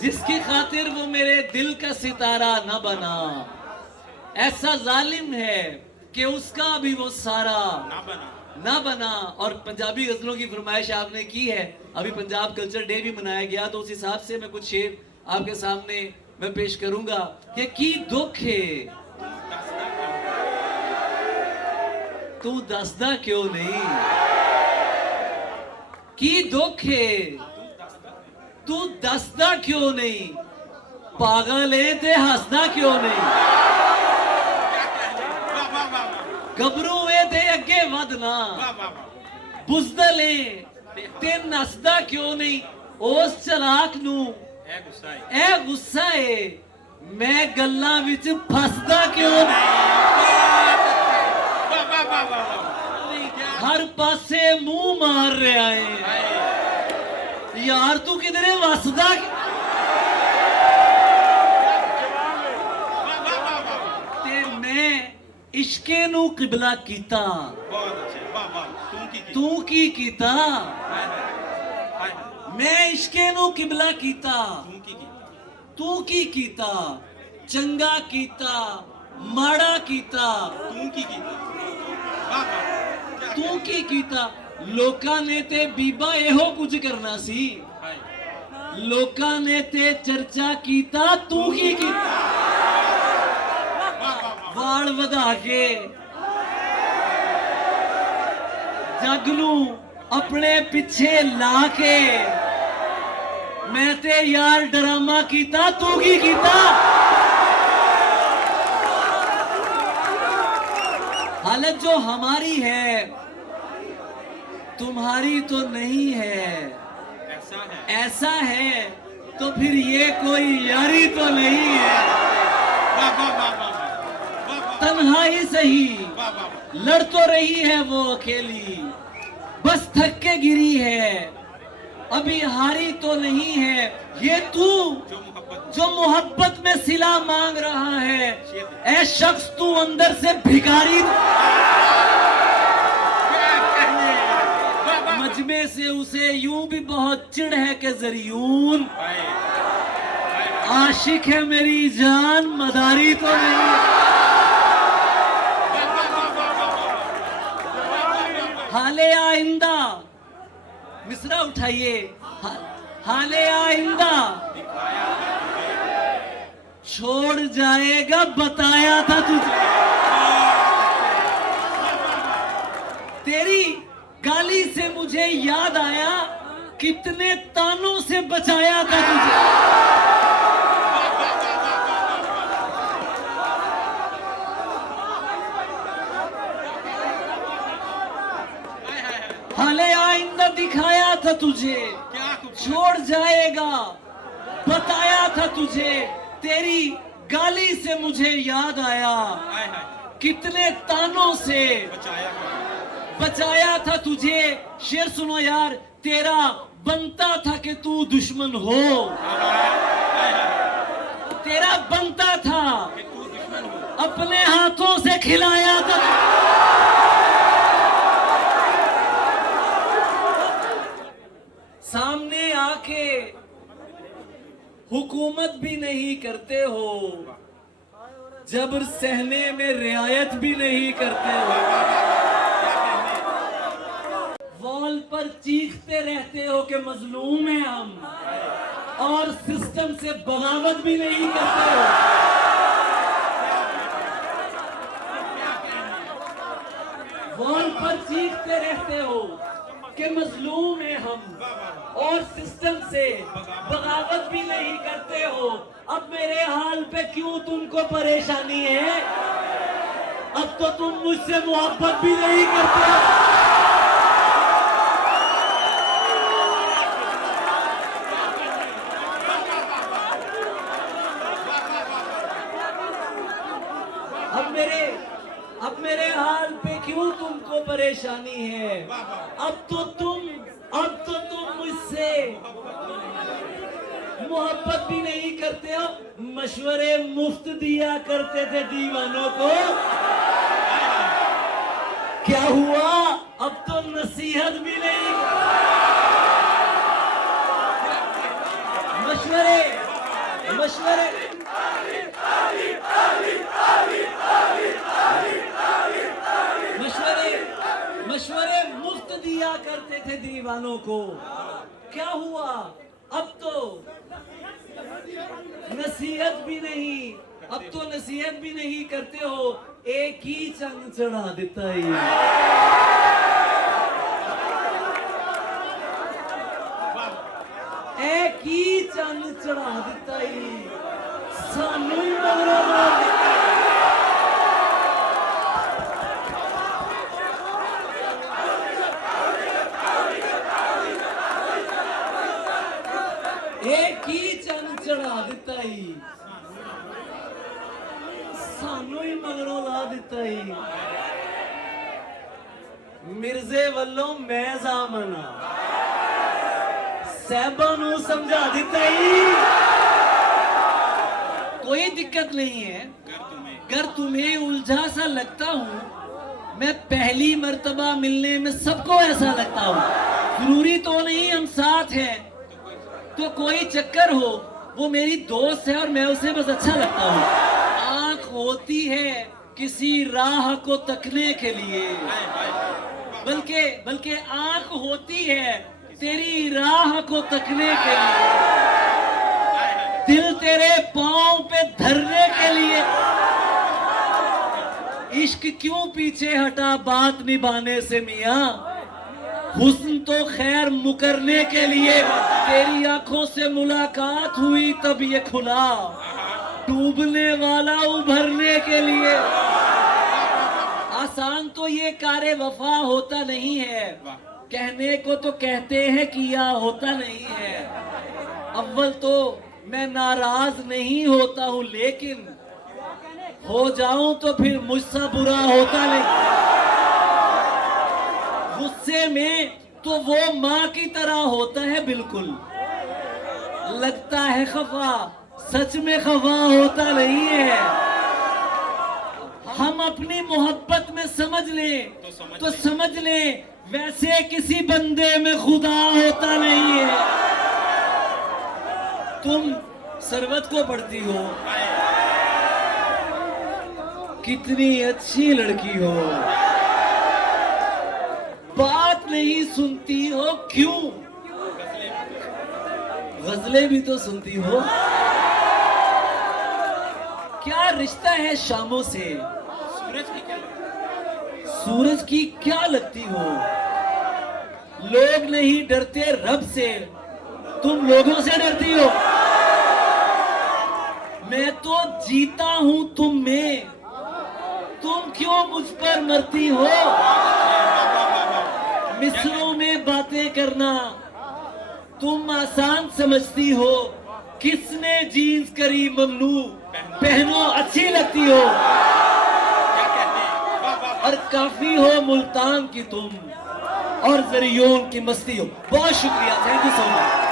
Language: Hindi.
जिसकी खातिर वो मेरे दिल का सितारा न बना, ऐसा जालिम है कि उसका भी वो सारा ना बना। और पंजाबी गजलों की फरमाइश आपने की है, अभी पंजाब कल्चर डे भी मनाया गया, तो उस हिसाब से मैं कुछ शेर आपके सामने मैं पेश करूंगा कि की दुख है तू दसदा क्यों नहीं, की दुख है तू दसदा क्यों नहीं, पागल है ते हसदा क्यों नहीं, गबरू है ते अगे वधना, बुजदल है ते नसदा क्यों नहीं, उस चलाक नू ए गुस्सा है मैं गल्लां विच फसदा क्यों नहीं, हर पासे मुंह मार रहा है यार तू किधरे वसदा, ते मैं इश्के नू किबला कीता, तू की कीता, मैं इश्के नू किबला कीता, तू की कीता, चंगा कीता माड़ा कीता, तू की कीता, लोकां ने ते बीबा एहो कुछ करना सी, लोकां ने ते चर्चा कीता, तू की कीता, वाल वधा के जग नू अपने पिछे ला के मैं ते यार ड्रामा कीता, तू की कीता, हालत जो हमारी है तुम्हारी तो नहीं है, ऐसा है तो फिर ये कोई यारी तो नहीं है, तन्हाई सही लड़ तो रही है वो अकेली, बस थक के गिरी है अभी हारी तो नहीं है, ये तू जो मोहब्बत में सिला मांग रहा है, ऐ शख्स तू अंदर से भिखारी, मजमे से उसे यूं भी बहुत चिढ़ है कि जरियून, आशिक है मेरी जान मदारी तो नहीं, हाले आइंदा मिसरा उठाइए, हाले आइंदा छोड़ जाएगा बताया था तुझे, तेरी गाली से मुझे याद आया कितने तानों से बचाया था तुझे, हाले आइंदा दिखाया था तुझे, छोड़ जाएगा बताया था तुझे, तेरी गाली से मुझे याद आया कितने तानों से बचाया था तुझे। शेर सुनो यार, तेरा बनता था कि तू दुश्मन हो, तेरा बनता था अपने हाथों से खिलाया था, सामने आके हुकूमत भी नहीं करते हो, जबर सहने में रियायत भी नहीं करते हो, वॉल पर चीखते रहते हो कि मजलूम है हम, और सिस्टम से बगावत भी नहीं करते हो, वॉल पर चीखते रहते हो कि मजलूम है हम, और सिस्टम से बगावत भी नहीं करते हो। अब मेरे हाल पे क्यों तुमको परेशानी है, अब तो तुम मुझसे मोहब्बत भी नहीं करते हो। अब मेरे हाल पे क्यों तुमको परेशानी है, अब तो तुम मुझसे मोहब्बत भी नहीं करते हो। मशवरे मुफ्त दिया करते थे दीवानों को, क्या हुआ अब तो नसीहत भी नहीं। मशवरे मशवरे मशवरे मशवरे मुफ्त दिया करते थे दीवानों को, क्या हुआ? अब तो नसीहत भी नहीं, अब तो नसीहत भी नहीं करते हो, एक ही चंग चढ़ा देता है। एक ही चंग चढ़ा देता है, सानू ही मगरों मार देता है। एक ही चंद चढ़ा दिता ही, सानू ही मगरों ला दिता ही। मिर्जे वल्लों मैं जामना साहबा नू समझा दिता ही। कोई दिक्कत नहीं है, अगर तुम्हें उलझा सा लगता हूं, मैं पहली मर्तबा मिलने में सबको ऐसा लगता हूं, जरूरी तो नहीं हम साथ हैं तो कोई चक्कर हो, वो मेरी दोस्त है और मैं उसे बस अच्छा लगता हूँ। आंख होती है किसी राह को तकने के लिए, बल्कि आंख होती है तेरी राह को तकने के लिए, दिल तेरे पांव पे धरने के लिए। इश्क क्यों पीछे हटा बात निभाने से मियां, हुस्न तो खैर मुकरने के लिए। तेरी आंखों से मुलाकात हुई तब ये खुला, डूबने वाला उभरने के लिए। आसान तो ये कारे वफा होता नहीं है, कहने को तो कहते हैं किया होता नहीं है। अव्वल तो मैं नाराज नहीं होता हूँ, लेकिन हो जाऊं तो फिर मुझसे बुरा होता नहीं। गुस्से में तो वो माँ की तरह होता है बिल्कुल, लगता है खफा, सच में खफा होता नहीं है। हम अपनी मोहब्बत में समझ लें तो समझ लें, वैसे किसी बंदे में खुदा होता नहीं है। तुम सरवत को पढ़ती हो, कितनी अच्छी लड़की हो, बात नहीं सुनती हो क्यों? गजलें भी तो सुनती हो। क्या रिश्ता है शामों से, सूरज की क्या लगती हो? लोग नहीं डरते रब से, तुम लोगों से डरती हो। मैं तो जीता हूं तुम में, तुम क्यों मुझ पर मरती हो? मिसरों में बातें करना तुम आसान समझती हो, किसने जीन्स करी ममनू, पहनो अच्छी लगती हो। और काफी हो मुल्तान की तुम, और जरियोन की मस्ती हो। बहुत शुक्रिया, थैंक यू सो मच।